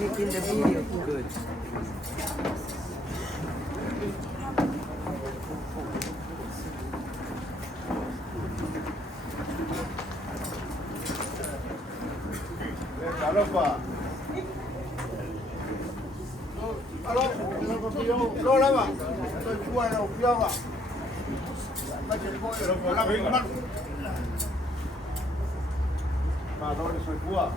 Making the video good. Lo lava, estoy fuera, fiaba. Valores soy fuera.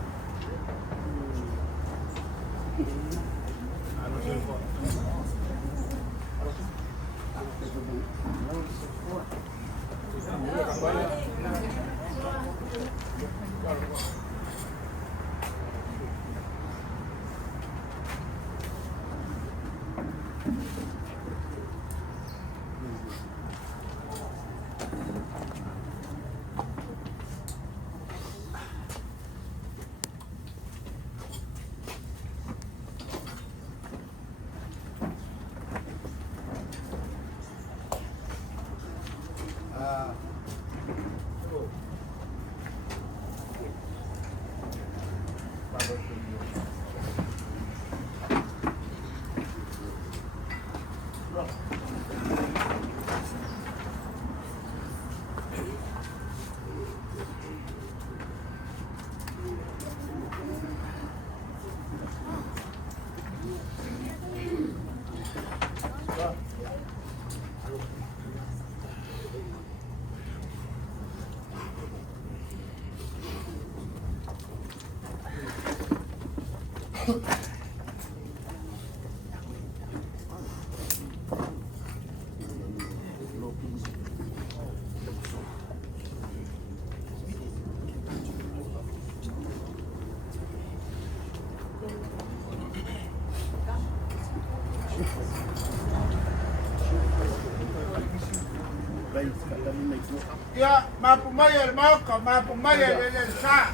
Ya, mapumaya el mauca, mapumaya el sa.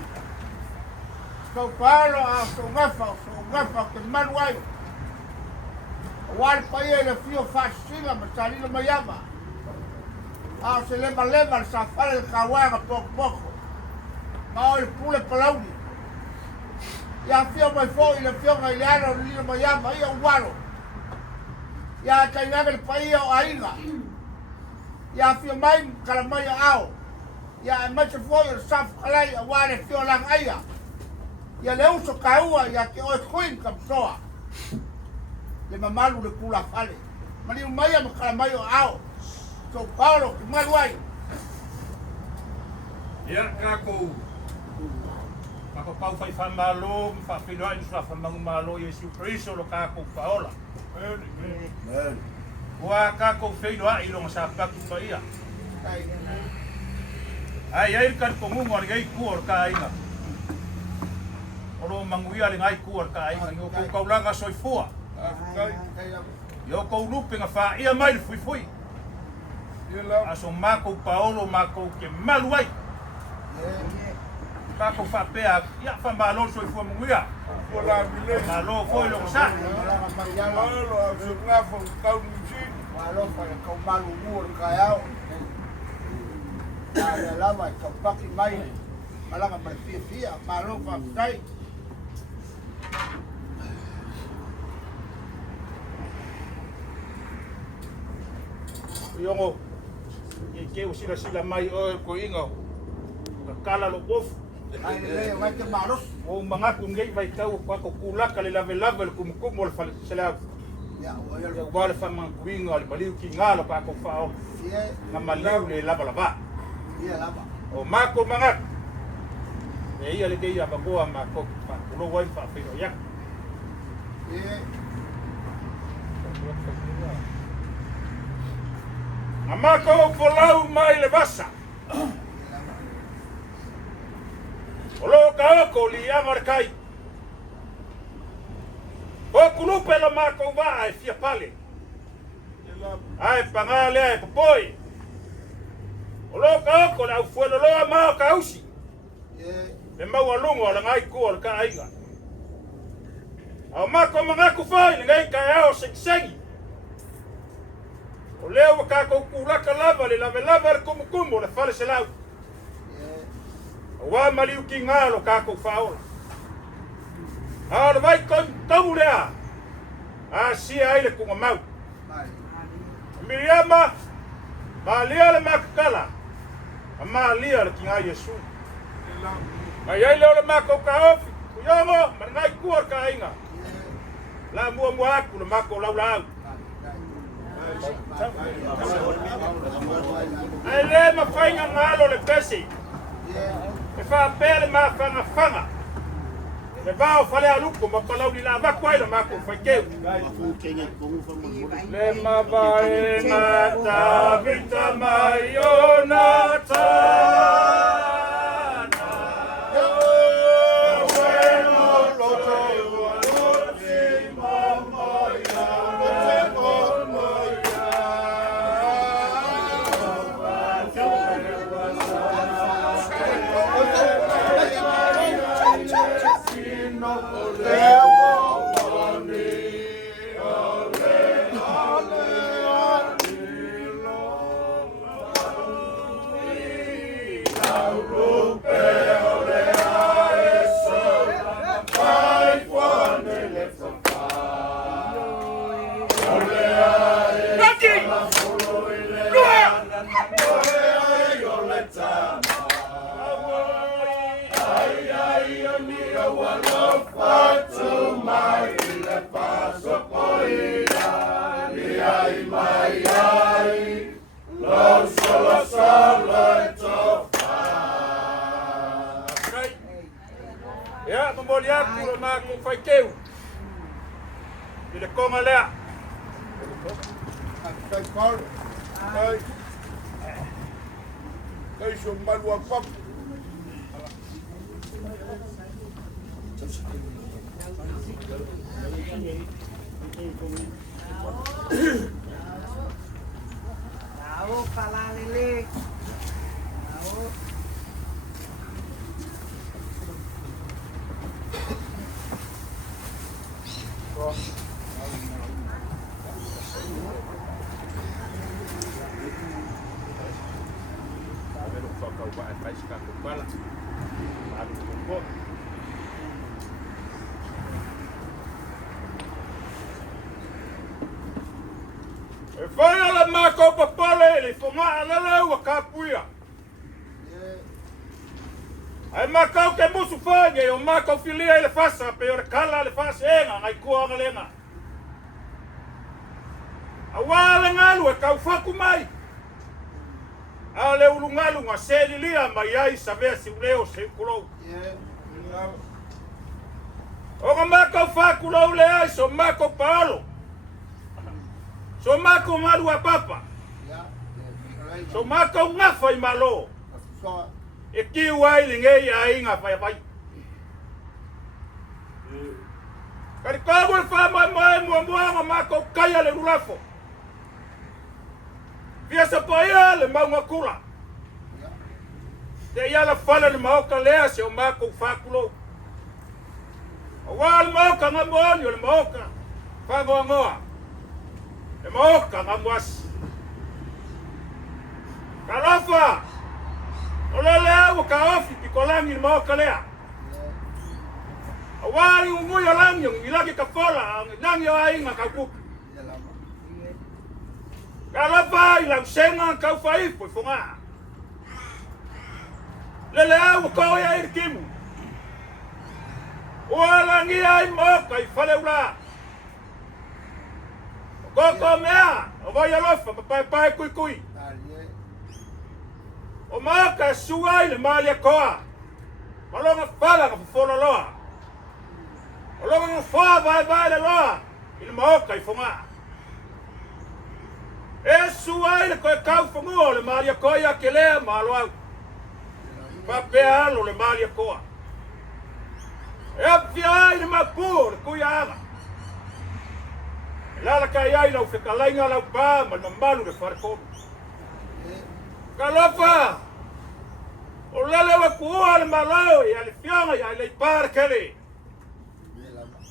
So palo a so gafa que manuai. Wal paia le fio fascina, me salí lo llama. Ah, se le leva el safari el caguaga poco. No, el pule palauni. Ya fio mai fo y le fio gailiano lo llama, ahí un guaro. Ya cainaga el país aiga. Ya fio mai calamaya ao. Ya mai se foi el saf kalai wale fio lang aya. Ya le uso kaua ya que hoy queen kapsoa. Le mamalu le kula fale. Mali umaya makalamayo ao. So Paulo que maluai. Ya kako. Kako pau fai famalo, fa filo ai sa famangu malo Yesu Kristo lo kako Paola. Wa kako filo ai lo sa paku paia. Ai kan komungo ai kuor kainga. Olo manguia le ngai kuor kainga yo ko kaulanga soi fua. Yo ko lupe nga fa ia mai fui. Aso mako Paolo mako ke maluai. Mako fa pea ya fa malo soi fua manguia. Malo foi lo sa. Malo a su ngafo kau nisi. Malo fa kau malu muor kayao. Ada lama kau paki mai. Malanga berfia malo fa kai. Yongo ke usila mai o ko ingo kala lo bof Ai le vai te maros. o mangaku ngei vai tau ko kulaka le lave kumkumo le fale sela Ya, ya wale fa manguingo al baliu ki ngalo pa ko fao na malau le lava Iya lama. o mako mangaku e ia le ke ia bagoa mako pa lo wai fa fino ya Amako folau mai le basa. Olo ka ko li amarkai. O kulupe lo mako va e fia pale. Ai pangale ai popoi. Olo ka ko la fuelo lo ma ka usi. Le mau alungo la ngai ko ka aiga. Au mako mangaku fai ngai ka ao seksegi. O leo ka ko kulaka lava le lava kumu le fale se lau. Wa maliu ki ngalo ka ko faola. Ahora vai con taulea. Asi ai le kunga mau. Miriama malia le makala. Malia le kinga Yesu. Ai ai le mako ka ofi. Yongo mangai kuar ka inga. La mua mua aku le mako lau lau. Ai le mafainga ngalo le pesi. E fa pele ma fanga fanga. Me bao fale aluko mapalau ni la vakwai le mako fakeu. Le mabae mata vita maiona ta. Ya, memoliak pulo na kung faikeu. Bila ko malaya. Kay sumal wa pap. Tahu pala lilik. Tahu. Fai ala mako papale le fonga ala wa kapuia. Ai mako ke musu fage o mako filia le fasa pe o kala le fasa enga ngai ko ngalenga. Awala ngalu e kau faku mai. Ale ulungalu nga selilia mai ai sabe si uleo se kulo. O mako faku lo le ai so mako paolo. So mako malu a papa. So mako ngafa i malo. E ki wai linge ya inga fai fai. Kari kago le fa mai mua mako kaya le rulafo. Via sa paia le maunga kula. Te ia la fala le maoka lea se o mako fakulo. Awa le maoka ngamoni o le maoka. Fangoa ngoa. E maoka ngamuasi. Kalafa! Ola lea wa kaofi pikolangi le maoka lea. Awari unguya langi yung ilagi kafola nangi o ainga kakuki. Kalafa ilang senga kau faipo ifonga. Lelea wa kau ya irkimu. Wala ngi ai maoka ifale ula. Koko mea, o vai alofa, pai kui. O maka suai le malia koa. Malonga fala ka fola loa. O longa fa vai le loa. Il maoka i fonga. E suai le koe kau fongo le malia koa ke lea malo. Pape alo le malia koa. E apia le mapur kuia. Lala kai ai lau whekalainga lau pā, malu le wharekoru. Kalofa! O lele wa kuoa le malau, ia le whianga, ia le pāre kele.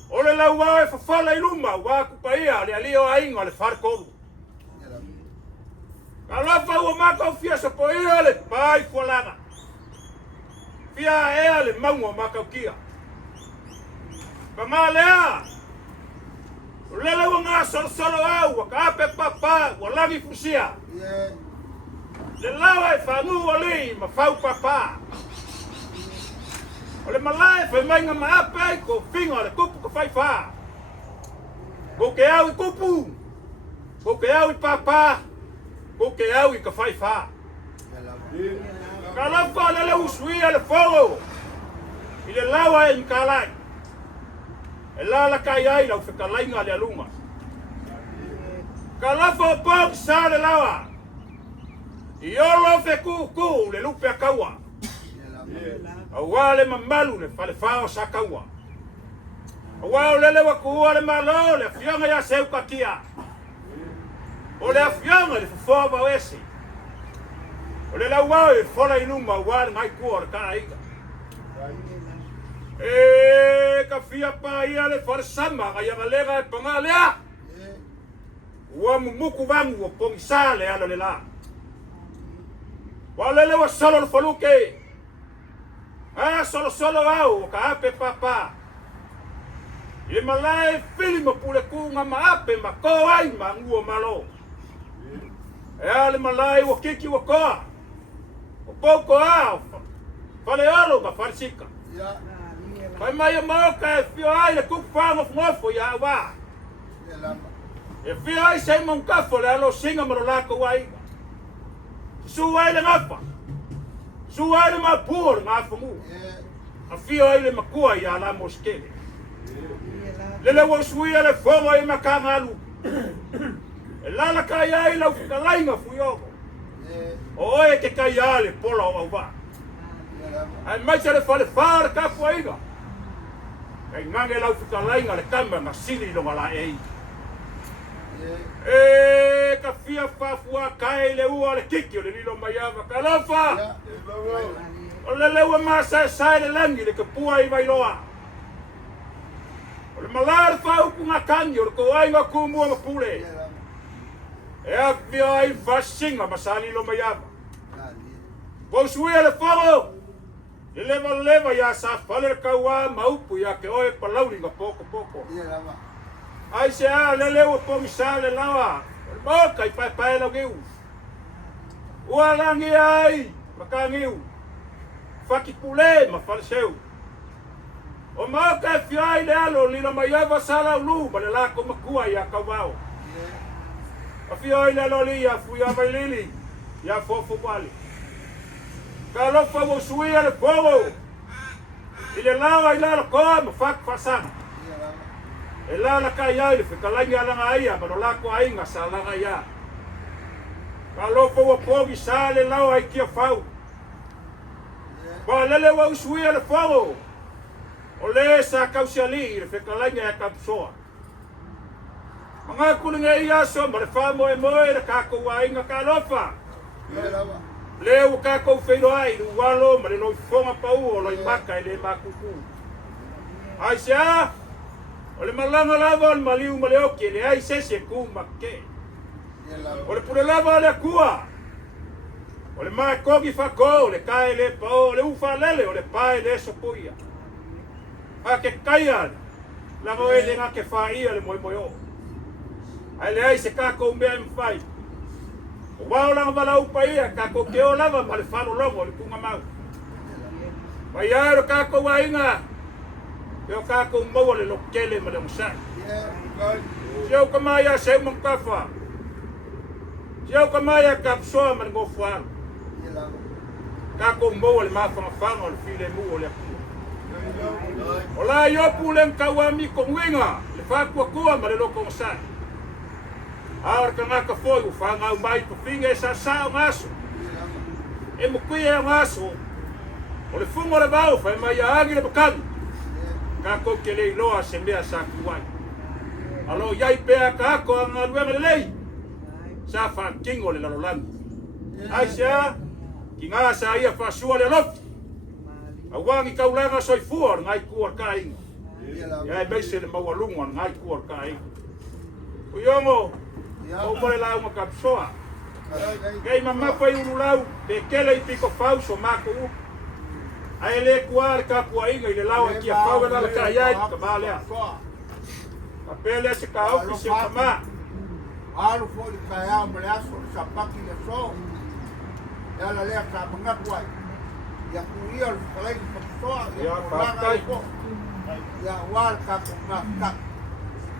O le lau wau e whawhala i luma, wā kupaia, le alio ainga le wharekoru. Kalofa ua mako fia sa po ia le pāi kualanga. Fia ea le maunga makau kia. Pangalea. Lele wanga solo au kape papa walangi fusia. Yeah. Le lawa e fangu wali ma fau papa. Ole malai fa mainga ma apai ko finga le kupu ko fai fa. Ko ke au kupu. Ko ke au papa. Ko ke au ka fai fa. Kalau fa le usui le fogo. Ile lawa e kalai. Ela la kai ai lau fika lainga le alunga. Kalafo pok sa le lawa. Iolo fe ku le lupe a kaua. Awale mamalu le fale fao sa kaua. Awao lele wa kuua le malo le fianga ya seu kakia. O le fianga le fufoba wesi. O le lawa e fola inuma wale ngai kuua le kana iga. Ka fia pa ia le farsama ka ia galega e pangalea. Wa mumuku vangu o pongisale ala le la. Wa lele wa solo le faluke. Solo au ka ape papa. Ye malai fili mo pule kunga ma ape ma ko ai ma nguo malo. Ale malai wa kiki wa koa. O poko au. Fale alo ka farsika. Pai mai mau ka fio ai le kupanga ngofo ya wa. E fio ai sai mon kafo le alo singa mo la ko ai. Su ai le ngapa. Su ai le mapur ngafo mu. A fio ai le makua ya la moskele. Le wo sui le fomo i makangalu. E la ka ai la ukalainga fuyo. O e ke kai ale pola o wa. Ai mai se le fale far ka fuiga. Ai ngange lau whikalainga le kama ma sili longa la ei. Ka fia whafua kai le ua le kiki o le nilo mai awa ka lofa. O le leua masa e sai le langi le kapua i vailoa. O le malare whauku ngā kangi o le ko ainga kumua ma pule. E a fia ai vasinga ma sa nilo mai awa. Bosuia le wharo. Le leva ya sa fale kaua maupu ya ke oe palauri nga poko. Ai se a lele o pongisale le lawa. Mo kai pai la geu. Ua langi ai, makangiu. Faki pule ma fale seu. O mo kai fiai le alo lino mai ava sala ulu ma le lako makua ya kawao. A fiai le alo li ya fuia vai lili. Ya fofo wali. Kalau famo suia le fogo. Ile lawa ila la koa ma fak fasang. Ela la kai ai le fikalanga la ngai ma la ko ai nga sala ngai ya. Kalau fo pogi sale lawa ai kia fau. Ba lele wa suia le fogo. O le sa kausiali le fikalanga ya kapsoa. Manga kulinga ia so ma le famo e moe le kako wa inga kalofa. Leo ka ko feiro ai lu walo ma le no fonga pau o lo maka ele makuku. Ai sia o le malanga lava o maliu ma le oki le ai sese ku makke. O le pure lava le kua. O le mai kogi fa ko le kai le pao le ufa lele o le pai le sopuia. A ke kaian la go ele nga ke fa ia le moi moyo. Ai le ai se ka ko mbea mfai. Wao lang wala upaya kako keo lava ma le falo longo le kunga mau. Mai aro kako wainga. Keo kako mau le lokele ma le musai. Sio kamaya se mongkafa. Sio kamaya kapsoa ma ngofuan. Kako mau le mafanga le file mu le. Ola yo pulen kawami konwinga le fakwa kua ma le loko musai. Ahora que ngaka foi o fanga o mai to finga esa sa o ngaso. E mo kuia o ngaso. O le fungo le bau fa mai agi le bakan. Ka ko ke le loa se mea sa kuai. Alo yai pea ka ko nga luenga le lei. Sa fa kingo le lalolan. Ai sia ki nga sa ia fa sua le lof. Awangi kaulanga soi fuor ngai kuor kai. Ya bese le mawalunga ngai kuor kai. O yongo o mole la uma kapsoa. Kei mama foi urulau, pe kele i piko fauso mako u. Ai le kuar ka puainga i le lawa kia whaua na la ka iai ka mālea. Ka pele se ka auki se ka mā. Alu fo di kaya mele aso sa paki le so. Ya la lea ka mangaku ai. Ya kuia lu kalai ka soa. Ya pakai. Ya wal ka ka.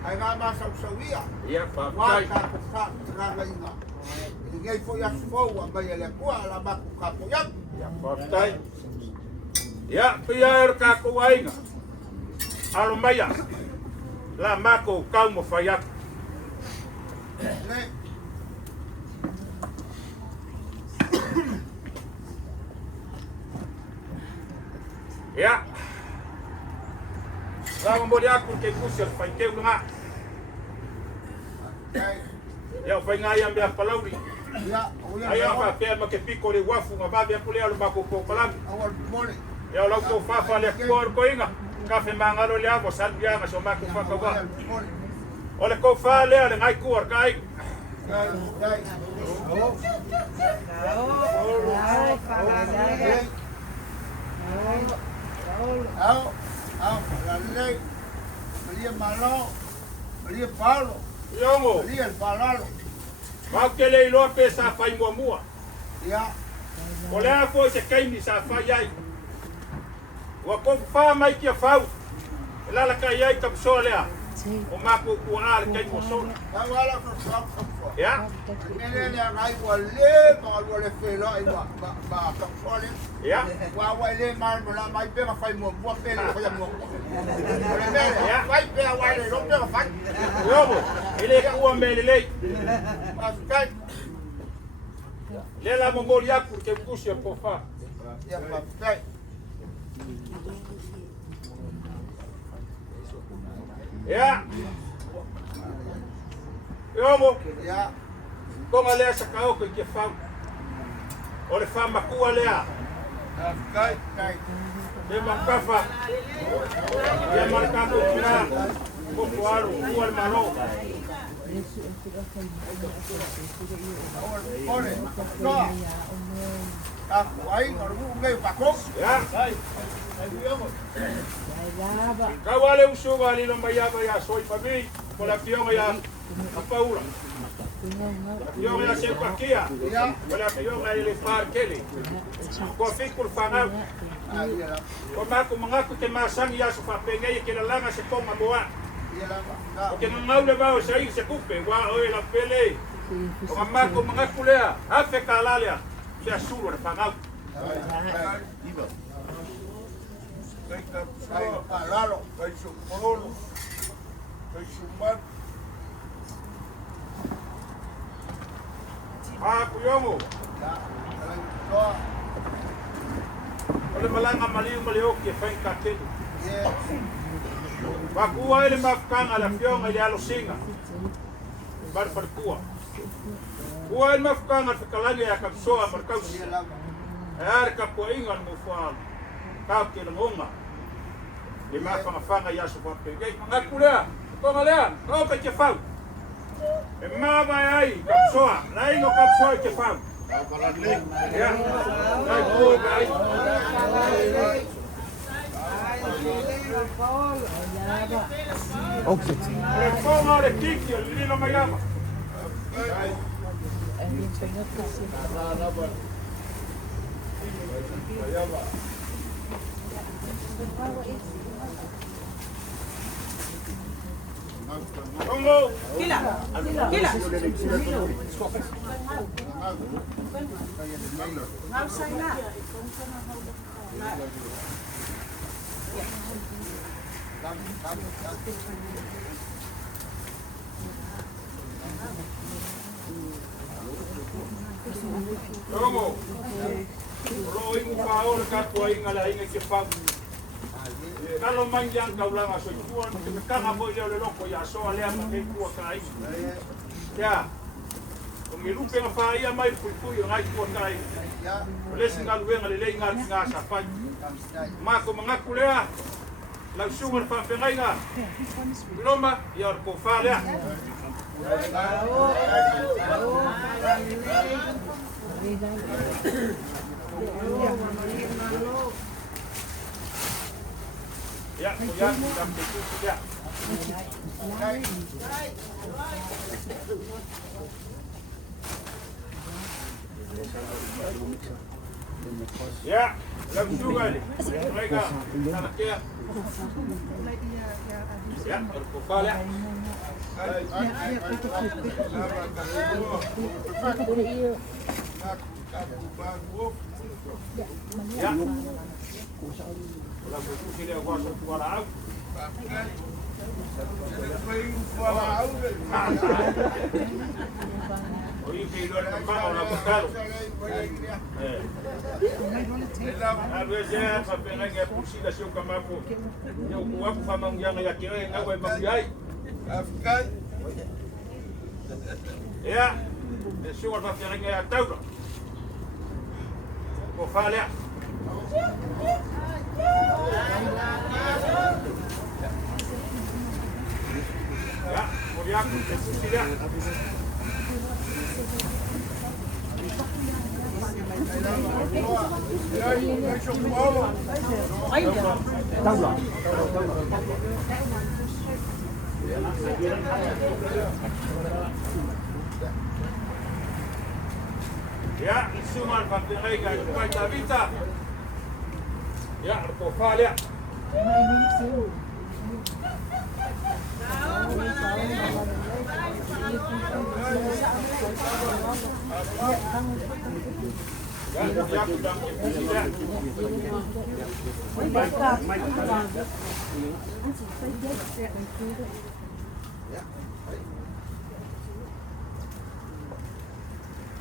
Ai ngā masa usawia. Ia Wal pakai. ka ka ngā inga. Ngai fo ya fo wa mai le kua la maku ka po ya. Ia pakai. Ia pia er ka kuainga. Alo maya. La mako kau mo whai aku. Ne. Ia. Lama mo di aku ke kusia whai keu nga. Ia whai ngai ambe a palauri. Ya, Ai apa pia ma ke piko le wafu nga babi a pule alo mako ko palang. awal morning. Ia lau ko fafa le kuar ko inga. Kafe mangalo le avo salvi anga so mako whaka wa. Ole ko wha lea le ngai kuar kai. Iongo. Mau ke le iloa pe sa whai mua mua. O lea fo se kaini sa whai ai. Ua ko wha mai kia whau. E lala kai ai kapsoa lea. O mako kua ale kai mo sona. Ya. Ya. Iongo. Ele kua mele lei. Le la momori aku ke kusia po wha. Ya. Iongo. Konga lea sa kao ko ke whau. O le wha makua lea. Le makafa. Le markako kina. Koko aru. Kua le maro. Ya. Kawale usuga li lomba yaba ya soi pami. Kola pionga ya apaura. Pionga ya sepakia. Kola pionga ile far kele. Ko fikul fangau. Ko mako mangaku te masangi ya sofa pengai ke la langa se ponga moa. Ke ngau le bao sai se kupe wa o la pele. Ko mako mangaku lea afe kalalia. Se asuru le fangau. Aku yongo. Ole malanga maliu malio ke fai kakelu. Wakua ele mafkanga la fionga ile alo singa. Bar kua. Kua ele mafkanga fikalanga ya kapsoa markausi. Ayar kapua inga mo fal. Kau ke longa. Di mafanga ya so pape. Ngakulea. Ko lea. Ko pe ke fau. E mava ai kapsoa. Lai no kapsoa ke fau. Ya. Ai ko ai. Reforma de Kiki, el Lilo Mayama. Congo. Kila. Congo. Lo ingu paol kapua inga la inga ke fam. Kalau manjang kau lang aso tuan kanga boy le loko ya so ale ama ke kuwa kai. Ya. Ngilupe nga fa ia mai pui ngai kuwa kai. Le singal wenga le ngal ngasa fa. Mako mangaku lea. La sunga fa pengai nga. Lomba ya ko fa lea. Ya, kuya, ya. Ya, lagu juga ni. Mereka anaknya. Ya, berkopal ya. Ya. Lagu itu sini aku akan suara aku. Oye, que yo era más o menos caro. A veces ya papel que pusida sio kama hapo. Yo kuwapo kama mjanga ya kile ngawe mabiyai. Afkan. Ya. Sio kwa papel ya taura. Ko fala. Ya, kemudian tidak. Ya, isuman papirega kuita vita. Ya, kofal ya.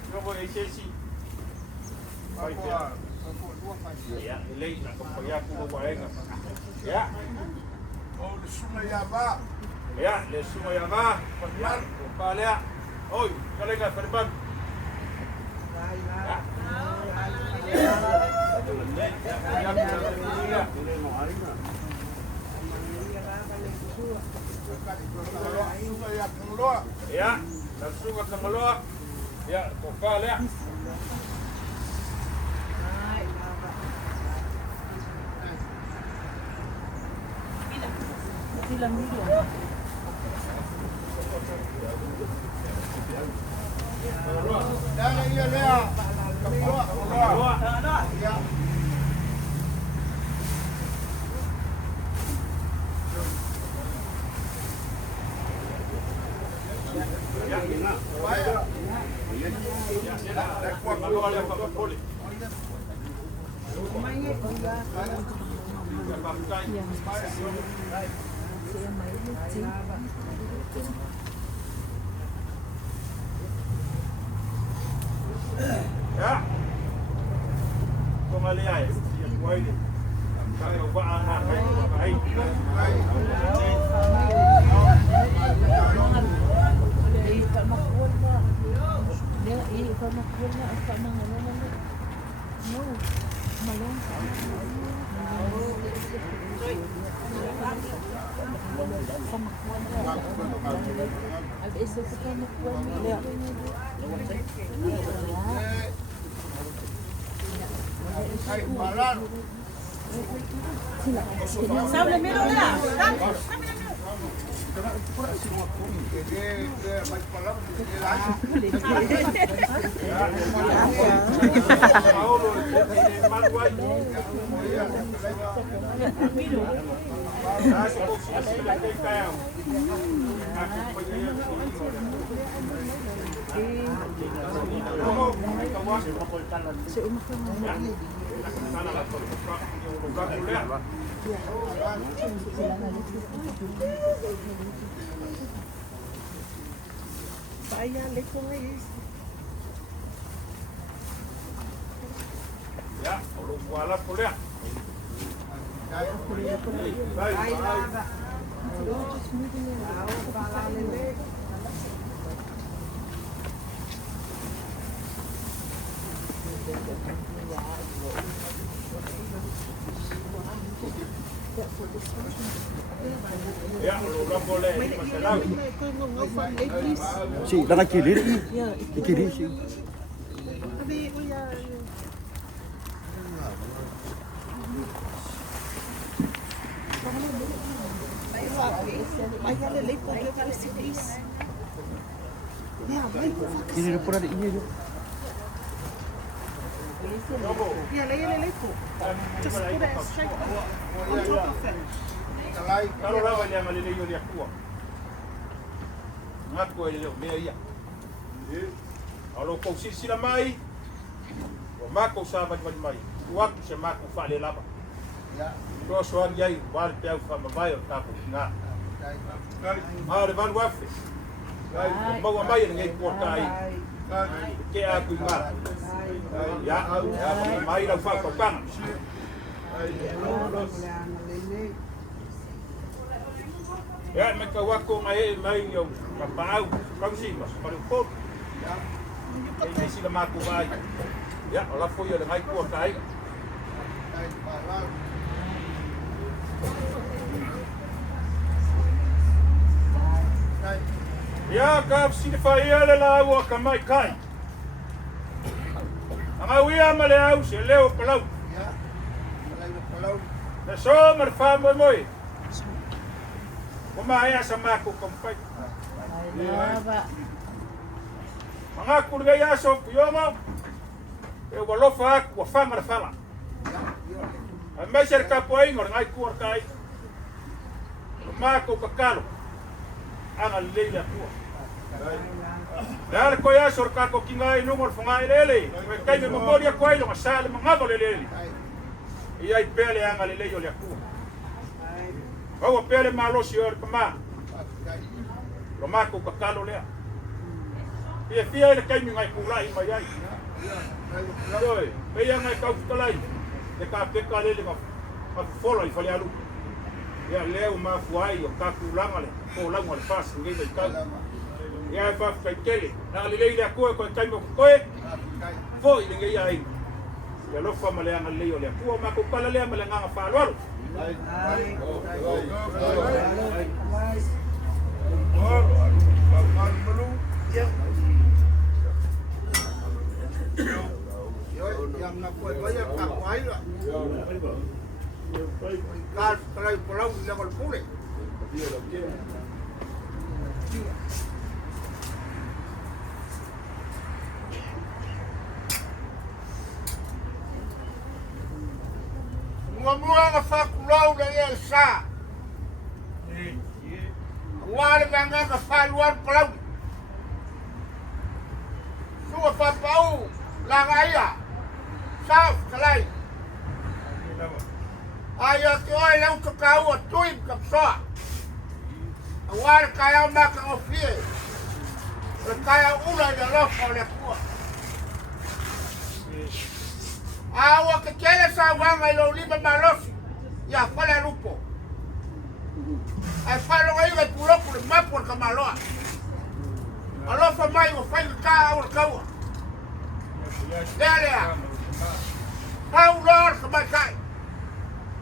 Luego dice sí. Ya, lei na kapaya ko waenga. Ya. Oh, le suma ya va. Ya, le sumo ya va. Vale. Oi, colega Ferban. Ya, langsung ke Meloa. Ya, kopal ya. Dale, iya, Lea. Keluar. Ya. Ya. Kembali ay. Kuai ni. Kaya ba ang ay. Ay, balan. Saule, mira lá. Vaya, le comes. Ya, orang kuala kuliah. Ay, nada. Para lele. Ya, orang boleh masalah. Si, nakakili rin. Ikili si. Vaya le lepo que parece please. Ya, vai. Ini dia pura di ini dia. Ya, le lepo. Just put it straight on top of it. Kalau lawa yang malilay yun ya kuwa. Ngat ko ile me ia. Alo ko sila mai. O mako sa ba mai. Waktu se mako fa le lava. Ya. Ko so an yai wal pe fa ma vai o ta ko nga. Mare van wafe. Mau mai ngai ko tai. Ke a ku nga. Ya, mai la fa ko pang. Ya, me kawako mai yo kapau, kau si mas paling pot. Ya. Ini sila mako vai. Ya, ola foi yo ngai ko tai. Ya, kau si fa ia le la wa kamai kai. Anga wia male au se leo palau. Ya. Kalau Na so mar fa moi. Kumaya sa mako kampai. Mga kurgaya so yoma. E walofa wa fanga fala. Ai mai ser kapo ai ngor ngai kuor kai. Mako kakalo. Anga leila tua. Dar ko ya sor ka ko kingai numor fungai lele. Kai me memoria ko ai lo masale mangabo lele. Ia pele anga lele yo le tua. Kau pele malo sior kama. Lo mako kakalo lea. Fia ile kai ngai pulai mai ai. Oi, veia ngai kau talai. E ka peka lele ma fola i fale alu. Ia leo ma fuai o ka kulanga le. Ko lango le pas ngai mai kau. Ia fa kai kele. Na lele ile ko kai mo koe. Foi ile ngai ai. Ia lo fa male anga leo le ko ma ko kala le male nga fa lo. yang nak buat banyak tak kuai lah. Kalau pulau level pulih. Ngomong apa pulau dari Elsa. Warga nggak ke luar pulau. Semua papau langaya. South Kalai. Ayo tuai lau tukau tuim kapsoa. Awal kaya makan ofie. Kaya ulai de lofa oleh kuah. Awak kecele sa wanga ilo lima malosi. Ya fala lupo. Ai fala ngai ngai pulok le mapor kamaloa. Alofa mai o fai ka awal kawa. Dale. Pau lor kebakai.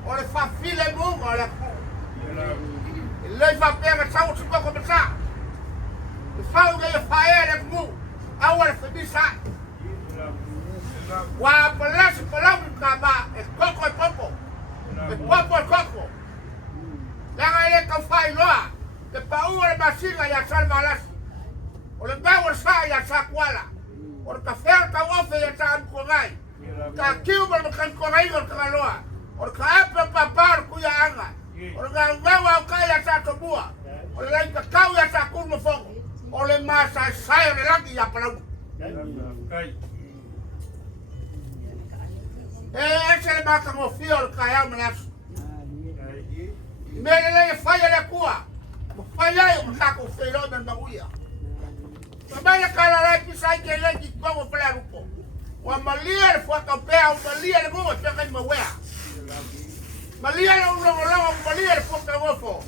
Oleh fafile mung oleh ku. Lei fa pega sau suka ko besar. Fau ga fae le mu. Awal fa bisa. Wa pelas pelau ka ba koko popo. Popo koko. Yang ele ka fai loa. Ke pau ole masinga ya salvalas. Ole bawor sa ya sakwala. Or café ka ofe ya sa ko ngai. Ka kiu ba kan ko ngai or ka loa. Or ka apa papar ku ya anga. Or ga ngawa ka ya sa to bua. Or lai ka kau ya sa ku mo fongo. Ole masa sai ole lagi ya palau. Ese le maka mo fio ka ya melas. Mele le falla le kua. Mo falla yo sa ko fero men maguia. Sabaya kala lai pisai ke le ki ko pela rupo. Wa malia le fua ka pea o malia le mo te kai mo wea. Malia le ulo lo malia le fua ka gofo.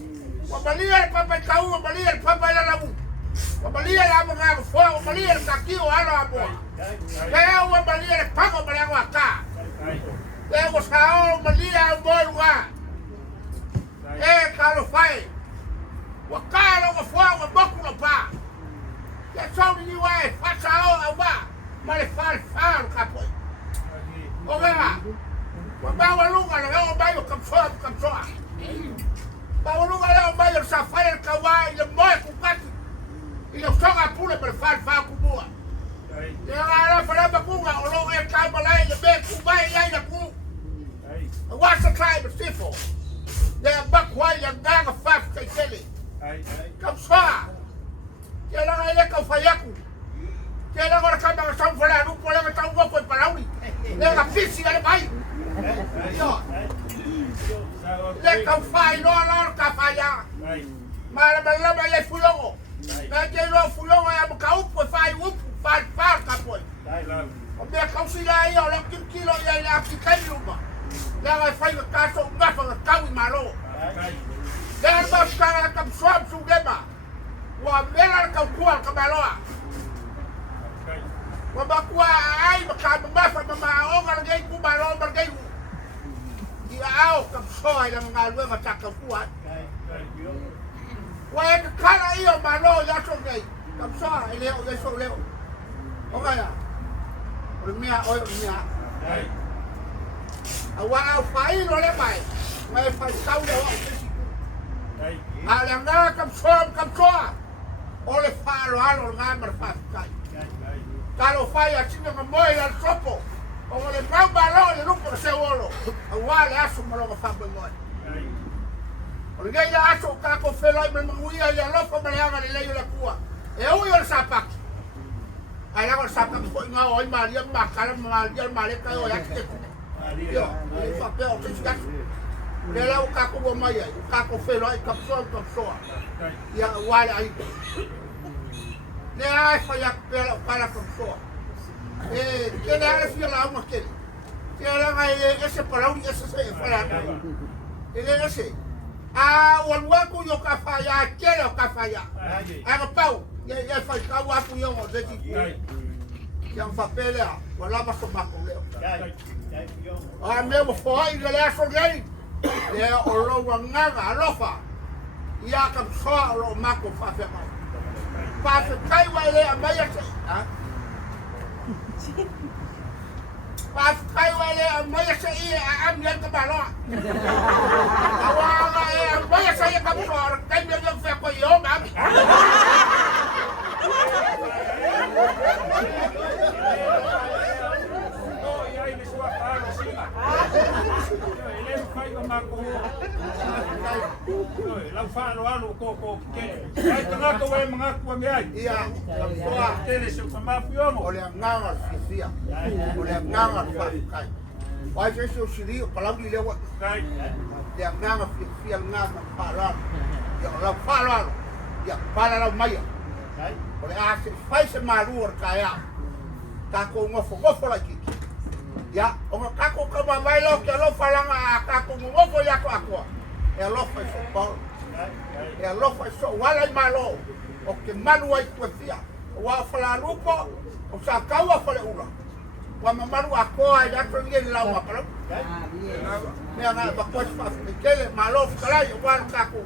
Wa malia le papa ka u malia le papa la labu. Wa malia le amo nga fo wa malia le kakio ala abo. Kaya wa malia le pago malia wa ka. Lego sao malia bol wa. Kalo fai. Wa kalo wa fo wa boku no pa. Ya saudi ni wa fasa o ba. Male fal kapoi. Oga. Wa ba wa lunga le o ba yo kapsoa. Ba wa lunga le o ba yo safari le kaua ile moe kukati ile songa pule per fa kumua le ala fala bakunga olo e kai balai le be kubai ia ia ku wasa kai be sifo le bakwa ile nganga fa kai tele kapsa kela ile ka fayaku kela ngora ka ba sa fala nu pole me tau go palauri le ga fisi ale bai yo le ka fai no no ka faya mala mala mala fulongo na ke no fulongo ya ka upo fai upo fai par ka poi o me ka usila ia o le kilo ia le afikai uma le ga fai ka so nga fa ka wi malo le ba ska ka swab su dema wa mela ka kuwa ka maloa wa bakwa ai ka ba fa ma o ga ngai ku malo ba ngai ia au ka soa ile mga luenga taka kuwa wa e ka kala iyo malo ya so ngai ka soa ile o so leo o ga ya o mia awa au fai lo le mai mai fai kau le o ale nga ka soa o le falo alo nga mar fa kai kalo fai a tinga moi al sopo o le pau balao le lupo se olo awa le aso malo ka fa moi o le gai la aso ka ko felo ai me nguia le lofo me le aga le leio le kua e o yo le sapak ai la ko sapak ko nga o ma lia ma kala ma lia ma le ka o ya ke yo le fa pe o ke ska le la o ka ko mai ai ka ko felo ai ka so ya wale ai le ai fa ya pela para ko so que le haga fiel a uno que le haga ese para un ese se para ele ese o hueco yo ka falla quiere o ka falla haga pau ya fa ka wa ku yo de ti ya fa pelea wala ba so ma ko leo me mo fo ai le aso gay le o lo wanga alofa ya ka so lo ma ko fa fe pa fe kai wa le amaya se pas kai wale amaya sa iya am yan ka balo awala amaya sa iya ka bor kai me yo fe ko yo mam no ya ile sua palo sila ele fai o marco la falo alo ko ke ai tanga ko we mga ko ngai iya so tele se fa ma fiomo ole nganga fisia ole nganga fa kai wai se so siri pala di lewa kai le nganga fisia nganga para ya la falo ya para la maya ole a se fai se malu kaya ta ko ngofo la ki ya o ka ko ka mai lo ke lo falanga ka ko ngofo ya ko akwa e lo fa so pa e lo fa so wala malo o ke malu ai kuefia wa fala lupo o sa kawa fale ula wa mamaru akoa ya to ni la wa para me ana ba ko fa kele malo kala yo wa ka ko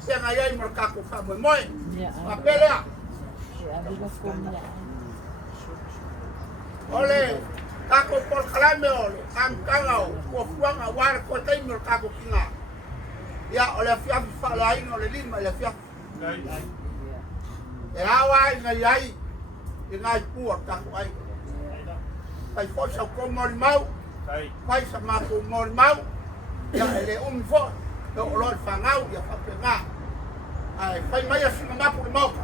se nga yai mar ka ko fa mo a pelea ole kako por kalame ole am kangao ko fuanga war ko tai mer kako kinga ya ole fia fa la ino le lima le fia e awa ngai ai ngai puo ta ai pai fo sa ko mor mau pai sa ma ko mor mau ya ele fo o lo fangau ya fa penga ai pai mai a singa ma por mo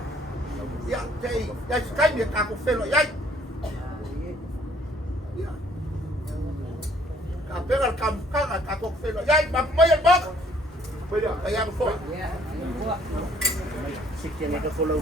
ya tei ya skai me kako felo ya pega el campana a cofelo ya va muy el box pues ya no fue si tiene que follow